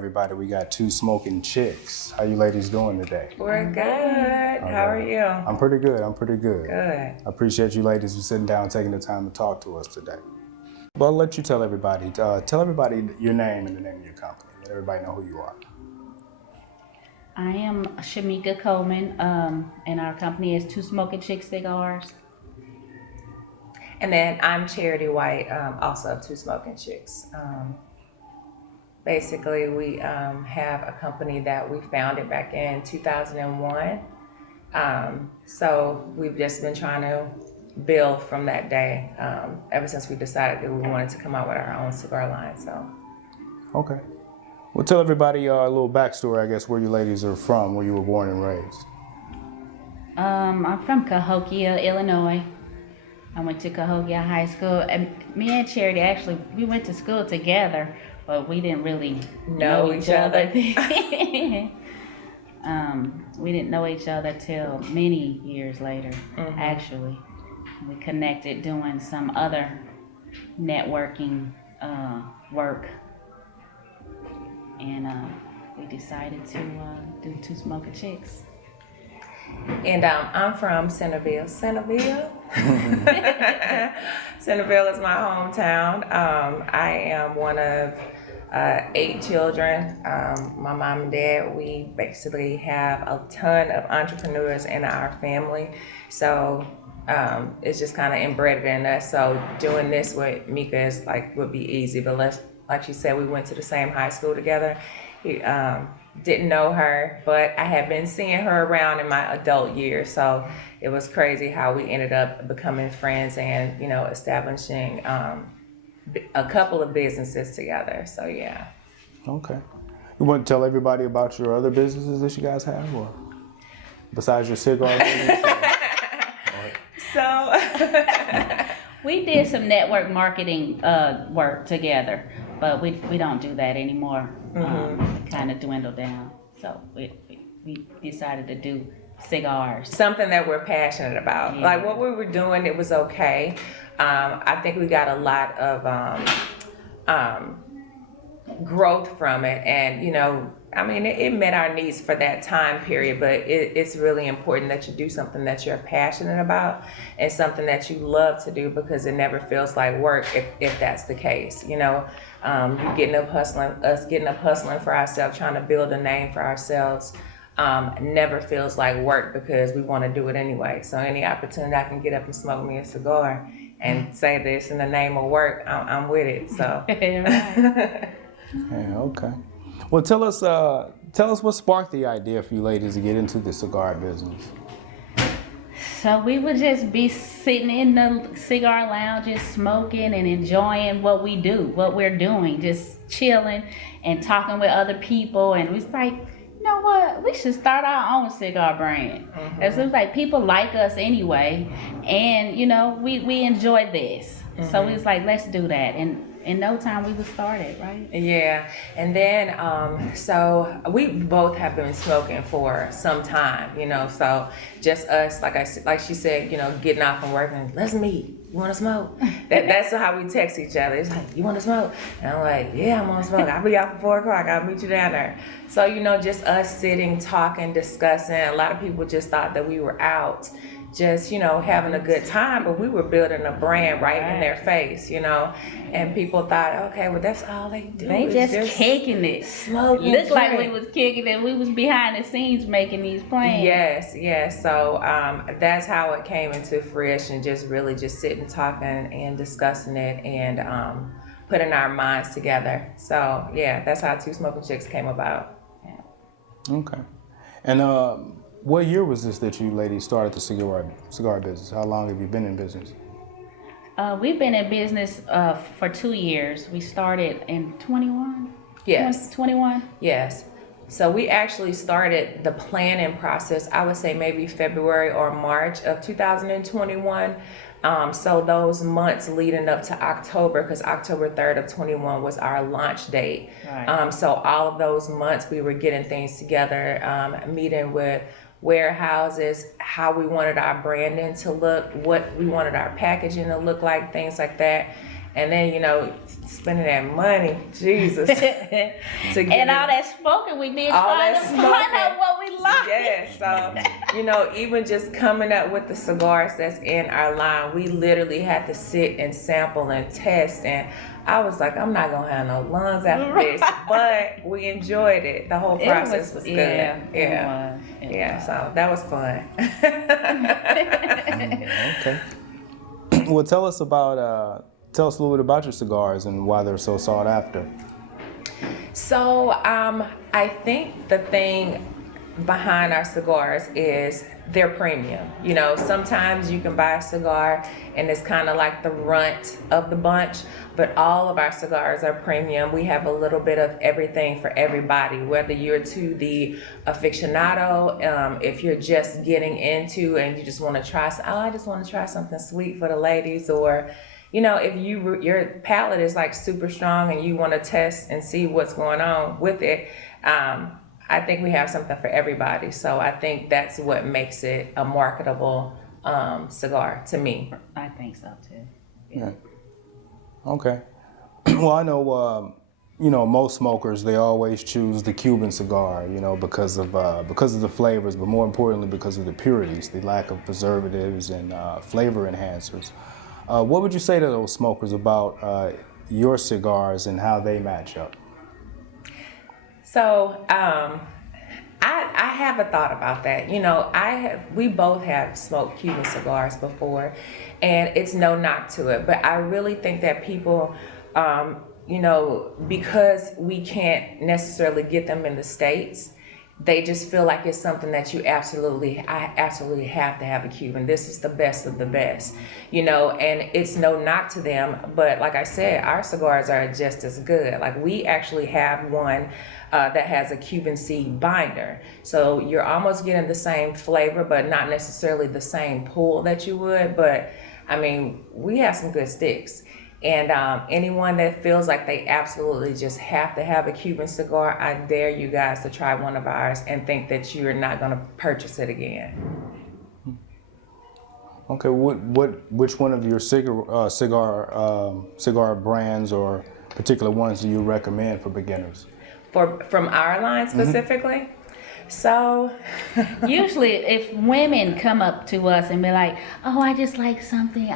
everybody. We got two Smokn Chix. How you ladies doing today? We're good. How are you? I'm pretty good. Good. I appreciate you ladies for sitting down and taking the time to talk to us today. Well, I'll let you tell everybody. Tell everybody your name and the name of your company. Let everybody know who you are. I am Shamika Coleman, and our company is To Smokn Chix cigars. And then I'm Charity White, also of To Smokn Chix. Basically, we have a company that we founded back in 2001. So we've just been trying to build from that day, ever since we decided that we wanted to come out with our own cigar line. So. Okay. Well, tell everybody a little backstory, I guess, where you ladies are from, where you were born and raised. I'm from Cahokia, Illinois. I went to Cahokia High School. And me and Charity, actually, we went to school together, but we didn't really know each other. We didn't know each other till many years later, actually. We connected doing some other networking work. And we decided to do To Smokn Chix. And I'm from Centerville. Centerville is my hometown. I am one of 8 children. My mom and dad, we basically have a ton of entrepreneurs in our family. So it's just kind of inbred in us. So doing this with Mika is would be easy. But like she said, we went to the same high school together. Didn't know her, but I had been seeing her around in my adult years. So it was crazy how we ended up becoming friends and, establishing a couple of businesses together. So, yeah. Okay. You want to tell everybody about your other businesses that you guys have, or besides your cigar business? So we did some network marketing work together, but we don't do that anymore. It kind of dwindled down. So we decided to do cigars. Something that we're passionate about. Yeah. Like what we were doing, it was okay. I think we got a lot of growth from it, and it met our needs for that time period. But it's really important that you do something that you're passionate about and something that you love to do, because it never feels like work if that's the case. You getting up hustling for ourselves, trying to build a name for ourselves. Never feels like work, because we want to do it anyway. So any opportunity I can get up and smoke me a cigar and say this in the name of work, I'm with it. So. Yeah, okay. Well, tell us what sparked the idea for you ladies to get into the cigar business. So we would just be sitting in the cigar lounges, smoking and enjoying what we do, what we're doing, just chilling and talking with other people. And it was like, you know what? We should start our own cigar brand. And so it was like, people like us anyway, and we enjoy this. So we was like, let's do that. And in no time we was started, right? Yeah, and then so we both have been smoking for some time, So just us, like she said, getting off from work and let's meet. You want to smoke? That's how we text each other. It's like, you want to smoke? And I'm like, yeah, I want to smoke. I'll be out for 4 o'clock. I'll meet you down there. So just us sitting, talking, discussing. A lot of people just thought that we were out, just having a good time, but we were building a brand right in their face, and people thought, okay, well, that's all they do. They just kicking it, smoking. Looked like we was kicking it. We was behind the scenes making these plans. Yes. So that's how it came into fruition. Just really just sitting, talking, and discussing it, and putting our minds together. So yeah, that's how To Smokn Chix came about. Yeah. Okay. And what year was this that you ladies started the cigar business? How long have you been in business? We've been in business for 2 years. We started in 21? Yes. 21? Yes. So we actually started the planning process, I would say maybe February or March of 2021. So those months leading up to October, because October 3rd of 21 was our launch date. Right. So all of those months we were getting things together, meeting with warehouses, how we wanted our branding to look, what we wanted our packaging to look like, things like that. And then, spending that money, Jesus, to get And all that smoking we did, all trying that to smoking. find out what we like. Yeah, so, even just coming up with the cigars that's in our line, we literally had to sit and sample and test. And I was like, I'm not going to have no lungs after this. But we enjoyed it. The whole process was good. Yeah, so that was fun. Okay. Well, tell us a little bit about your cigars and why they're so sought after. So I think the thing behind our cigars is they're premium. Sometimes you can buy a cigar and it's kind of like the runt of the bunch, but all of our cigars are premium. We have a little bit of everything for everybody, whether you're to the aficionado, if you're just getting into and you just want to try, I just want to try something sweet for the ladies, or if your palate is like super strong and you want to test and see what's going on with it, I think we have something for everybody. So I think that's what makes it a marketable cigar to me. I think so too. Yeah. Okay. Well, I know most smokers, they always choose the Cuban cigar, because of the flavors, but more importantly because of the purities, the lack of preservatives and flavor enhancers. What would you say to those smokers about your cigars and how they match up? So I have a thought about that. We both have smoked Cuban cigars before, and it's no knock to it. But I really think that people, because we can't necessarily get them in the States, they just feel like it's something that I absolutely have to have a Cuban. This is the best of the best, and it's no knock to them. But like I said, our cigars are just as good. Like we actually have one that has a Cuban seed binder. So you're almost getting the same flavor, but not necessarily the same pull that you would. But I mean, we have some good sticks. And anyone that feels like they absolutely just have to have a Cuban cigar, I dare you guys to try one of ours and think that you're not going to purchase it again. Okay, which one of your cigar brands or particular ones do you recommend for beginners? From our line specifically? So usually if women come up to us and be like, oh, I just like something,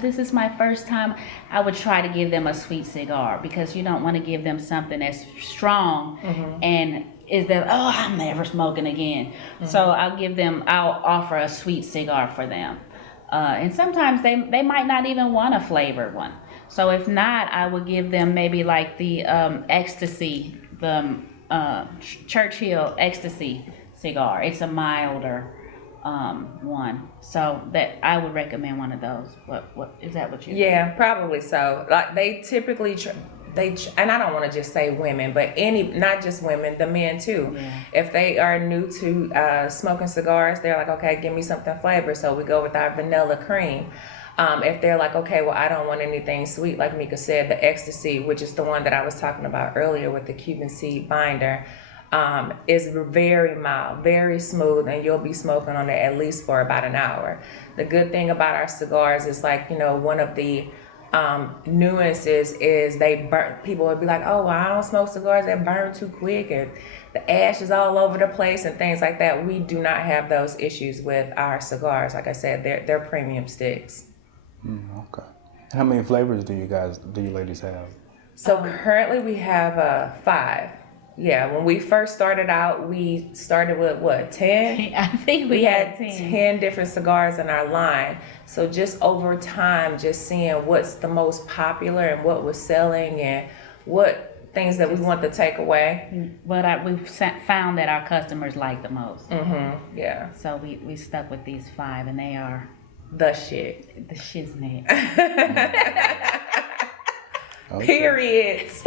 this is my first time, I would try to give them a sweet cigar, because you don't want to give them something that's strong and is that, oh, I'm never smoking again. So I'll offer a sweet cigar for them. And sometimes they might not even want a flavored one. So if not, I would give them maybe like the Ecstasy, the Churchill Ecstasy cigar. It's a milder one, so that I would recommend one of those. What is that? What you? Yeah, probably so. Like they typically and I don't want to just say women, but not just women, the men too. Yeah. If they are new to smoking cigars, they're like, okay, give me something flavored. So we go with our vanilla cream. If they're like, okay, well, I don't want anything sweet, like Mika said, the Ecstasy, which is the one that I was talking about earlier with the Cuban seed binder, is very mild, very smooth, and you'll be smoking on it at least for about an hour. The good thing about our cigars is one of the nuances is they burn. People would be like, oh, well, I don't smoke cigars that burn too quick, and the ash is all over the place and things like that. We do not have those issues with our cigars. Like I said, they're premium sticks. Okay. And how many flavors do you ladies have? So currently we have 5. Yeah, when we first started out, we started with what, 10? I think we had 10 different cigars in our line. So just over time, just seeing what's the most popular and what was selling and what things that we want to take away. What we've found that our customers like the most. Yeah. So we stuck with these 5, and they are the shit. The shiznit. Okay. Periods.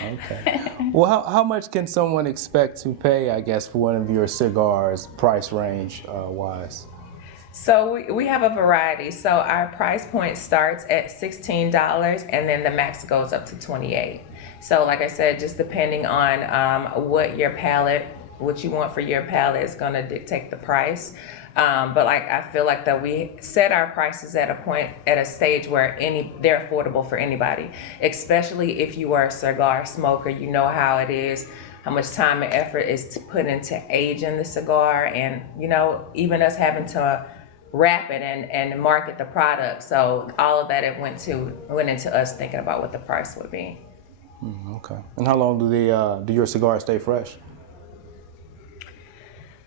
Okay. Well, how much can someone expect to pay, I guess, for one of your cigars, price range wise? So we have a variety. So our price point starts at $16, and then the max goes up to $28. So like I said, just depending on what you want for your palate is going to dictate the price. But like I feel like that we set our prices at a stage where they're affordable for anybody, especially if you are a cigar smoker. You know how it is, how much time and effort is to put into aging the cigar, and even us having to wrap it and market the product. So all of that went into us thinking about what the price would be. Okay. And how long do your cigars stay fresh?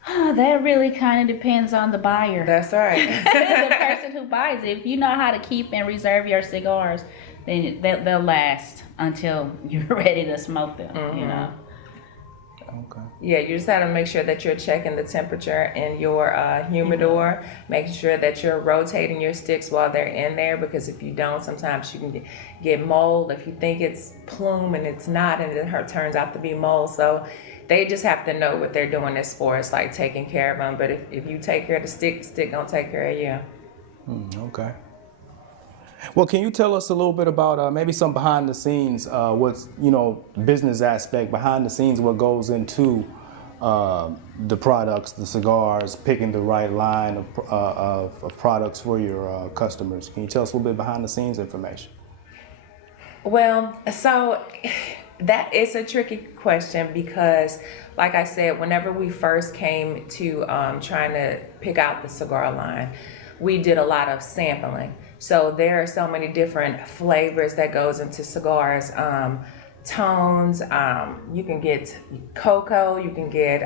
That really kind of depends on the buyer. That's right. The person who buys it. If you know how to keep and reserve your cigars, then they'll last until you're ready to smoke them. Okay. Yeah, you just have to make sure that you're checking the temperature in your humidor, making sure that you're rotating your sticks while they're in there, because if you don't, sometimes you can get mold. If you think it's plume and it's not, and it turns out to be mold. So they just have to know what they're doing this for. It's like taking care of them. But if you take care of the stick gonna take care of you. Okay. Well, can you tell us a little bit about maybe some behind the scenes, what's, business aspect, behind the scenes, what goes into the products, the cigars, picking the right line of products for your customers? Can you tell us a little bit behind the scenes information? Well, so that is a tricky question because, like I said, whenever we first came to trying to pick out the cigar line, we did a lot of sampling. So there are so many different flavors that goes into cigars. Tones, you can get cocoa, you can get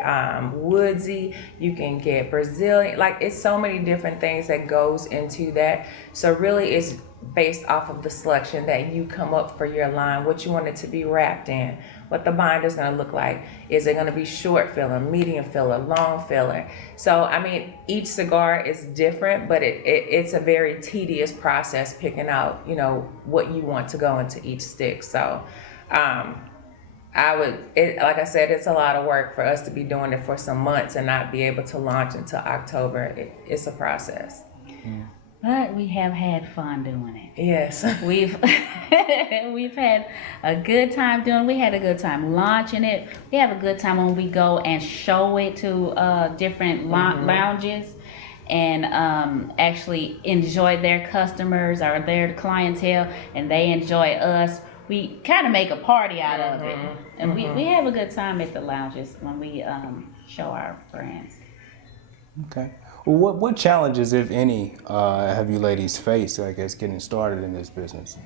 woodsy, you can get Brazilian. Like, it's so many different things that goes into that. So really it's based off of the selection that you come up for your line, what you want it to be wrapped in, what the binder's gonna look like. Is it gonna be short filler, medium filler, long filler? So, I mean, each cigar is different, but it's a very tedious process picking out, what you want to go into each stick. So, like I said, it's a lot of work for us to be doing it for some months and not be able to launch until October. It's a process. But we have had fun doing it. Yes. We've had a good time doing it. We had a good time launching it. We have a good time when we go and show it to different lounges and actually enjoy their customers or their clientele, and they enjoy us. We kind of make a party out of it. And we have a good time at the lounges when we show our brands. Okay. Well, what challenges, if any, have you ladies faced, I guess, getting started in this business?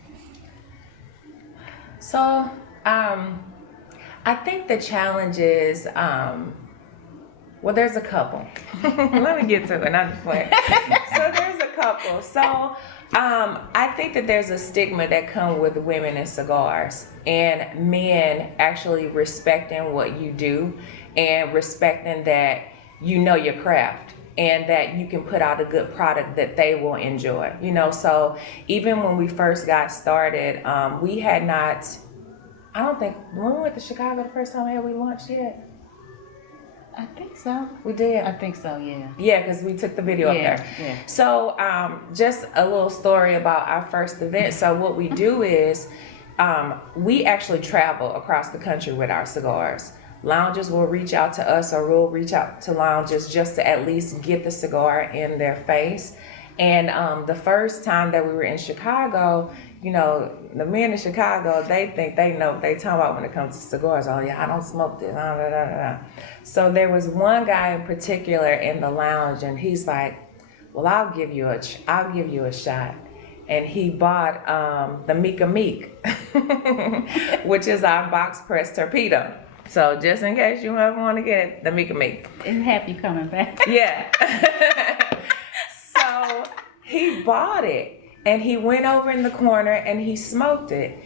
So, I think the challenge is, well, there's a couple. Let me get to it, not just play. So there's a couple. So, I think that there's a stigma that comes with women in cigars and men actually respecting what you do and respecting that you know your craft and that you can put out a good product that they will enjoy. So even when we first got started, we had not, I don't think, when we went to Chicago the first time, had we launched yet? I think so. We did? I think so, yeah. Yeah, because we took the video up there. Yeah. So just a little story about our first event. So what we do is we actually travel across the country with our cigars. Lounges will reach out to us, or we'll reach out to lounges just to at least get the cigar in their face. And the first time that we were in Chicago, the men in Chicago, they think they know what they talking about when it comes to cigars. Oh yeah, I don't smoke this. So there was one guy in particular in the lounge, and he's like, "Well, I'll give you a shot." And he bought the Mika Meek, which is our box press torpedo. So just in case you ever want to get it, the Mika Meek. And happy coming back. Yeah. So he bought it and he went over in the corner and he smoked it.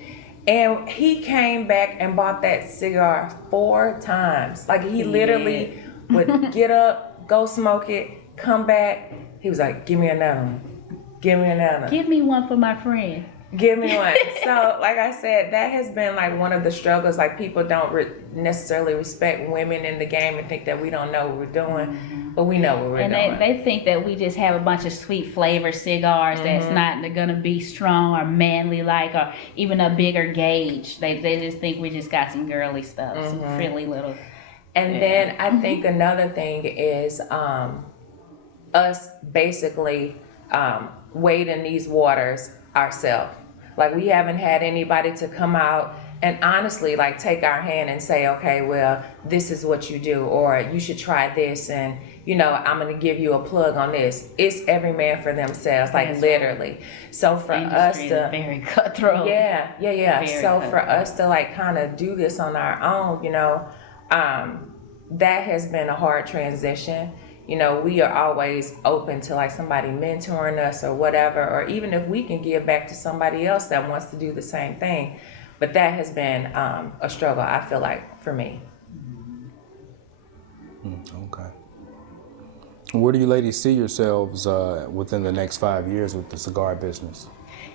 And he came back and bought that cigar 4 times. Like, he literally would get up, go smoke it, come back. He was like, "Give me another one. Give me another one. Give me one for my friend. Give me one." So, like I said, that has been like one of the struggles. Like, people don't necessarily respect women in the game and think that we don't know what we're doing, but we know what we're doing. And they think that we just have a bunch of sweet flavor cigars that's not gonna be strong or manly like, or even a bigger gauge. They just think we just got some girly stuff, some frilly little. And then I think another thing is us basically wade in these waters ourselves. Like we haven't had anybody to come out and honestly like take our hand and say, okay, well, this is what you do, or you should try this, and you know, I'm gonna give you a plug on this. It's every man for themselves, like That's literally. So for us Industry to is very cutthroat. yeah. Very So for cutthroat. us to like kind of do this on our own, you know, that has been a hard transition. You know, we are always open to like somebody mentoring us or whatever, or even if we can give back to somebody else that wants to do the same thing. But that has been a struggle, I feel like, for me. Okay. Where do you ladies see yourselves within the next 5 years with the cigar business?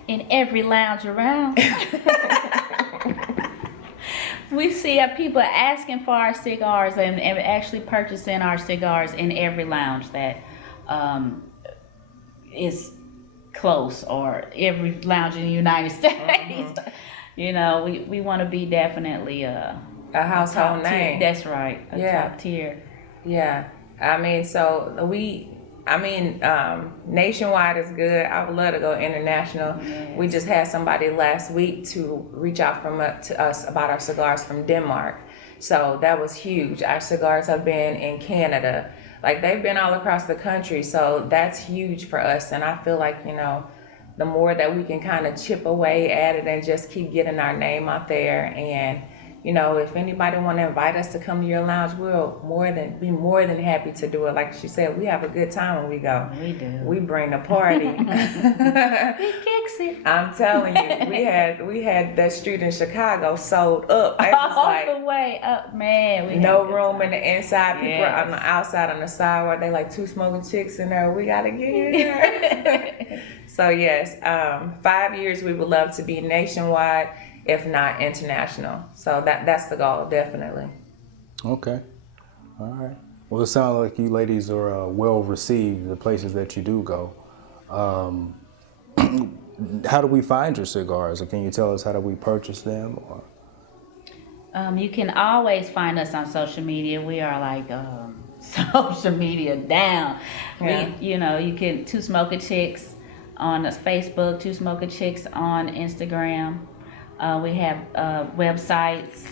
In every lounge around. We see people asking for our cigars and actually purchasing our cigars in every lounge that is close, or every lounge in the United States. You know, we want to be definitely a household top tier. name. That's right, a Yeah. top tier. Yeah, I mean, so nationwide is good. I would love to go international. Yes. We just had somebody last week to reach out to us about our cigars from Denmark. So that was huge. Our cigars have been in Canada. Like they've been all across the country. So that's huge for us. And I feel like, you know, the more that we can kind of chip away at it and just keep getting our name out there. And you know, if anybody want to invite us to come to your lounge, we'll be more than happy to do it. Like she said, we have a good time when we go. We do. We bring the party. He kicks it. I'm telling you, we had that street in Chicago sold up. It was All like the way up, man. We no had a good room time. in the inside. People are on Yes. the outside on the sidewalk. They like 2 Smokn Chix in there. We gotta get in there. So yes, 5 years we would love to be nationwide, if not international. So that's the goal, definitely. Okay. All right. Well, it sounds like you ladies are well received in the places that you do go. How do we find your cigars? Or can you tell us how do we purchase them? Or? You can always find us on social media. We are like social media down. Yeah. You can To Smokn Chix on Facebook, To Smokn Chix on Instagram. We have websites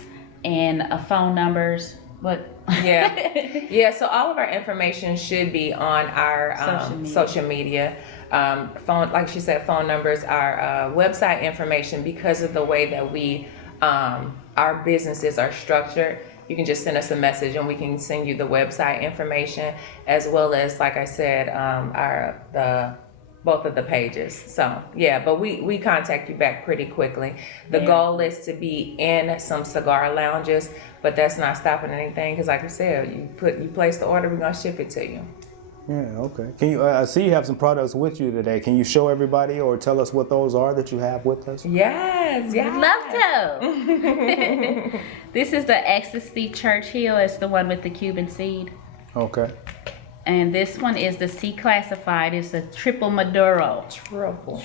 and phone numbers. But Yeah. So all of our information should be on our social media. Phone, like she said, phone numbers, our website information. Because of the way that we our businesses are structured, you can just send us a message and we can send you the website information, as well as, like I said, both of the pages. So yeah, but we contact you back pretty quickly. The goal is to be in some cigar lounges, but that's not stopping anything, because like I said, you place the order, we're gonna ship it to you. Yeah, okay. Can you? I see you have some products with you today. Can you show everybody or tell us what those are that you have with us? Yes. we'd love to. This is the Ecstasy Churchill. It's the one with the Cuban seed. Okay. And this one is the C classified. It's a triple Maduro. Triple.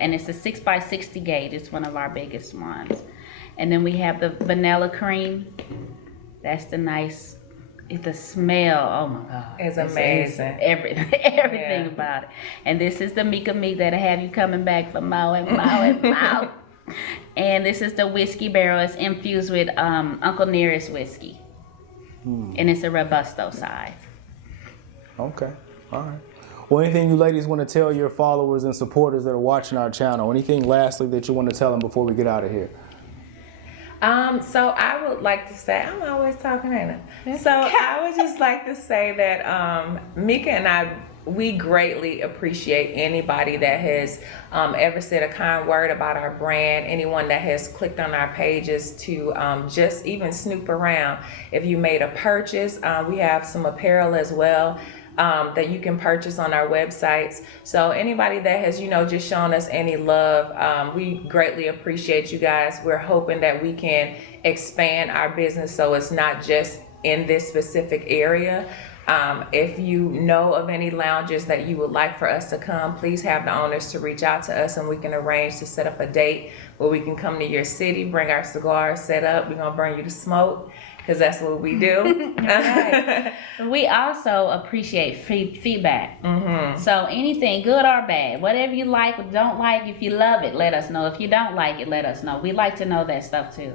And it's a 6x60 gauge. It's one of our biggest ones. And then we have the vanilla cream. That's the nice. The smell, oh my God, It's amazing. Everything about it. And this is the Mika meat that'll have you coming back for more and more and more. And this is the whiskey barrel. It's infused with Uncle Nearest whiskey, and it's a Robusto size. Okay. All right. Well, anything you ladies want to tell your followers and supporters that are watching our channel? Anything lastly that you want to tell them before we get out of here? So I would like to say, I'm always talking, ain't I? So I would just like to say that Mika and I, we greatly appreciate anybody that has ever said a kind word about our brand, anyone that has clicked on our pages to just even snoop around. If you made a purchase, we have some apparel as well. That you can purchase on our websites. So anybody that has, just shown us any love, we greatly appreciate you guys. We're hoping that we can expand our business so it's not just in this specific area. If you know of any lounges that you would like for us to come, please have the owners to reach out to us and we can arrange to set up a date where we can come to your city, bring our cigars set up. We're gonna bring you to smoke because that's what we do. Right. We also appreciate feedback. So anything, good or bad, whatever you like or don't like, if you love it, let us know. If you don't like it, let us know. We like to know that stuff too.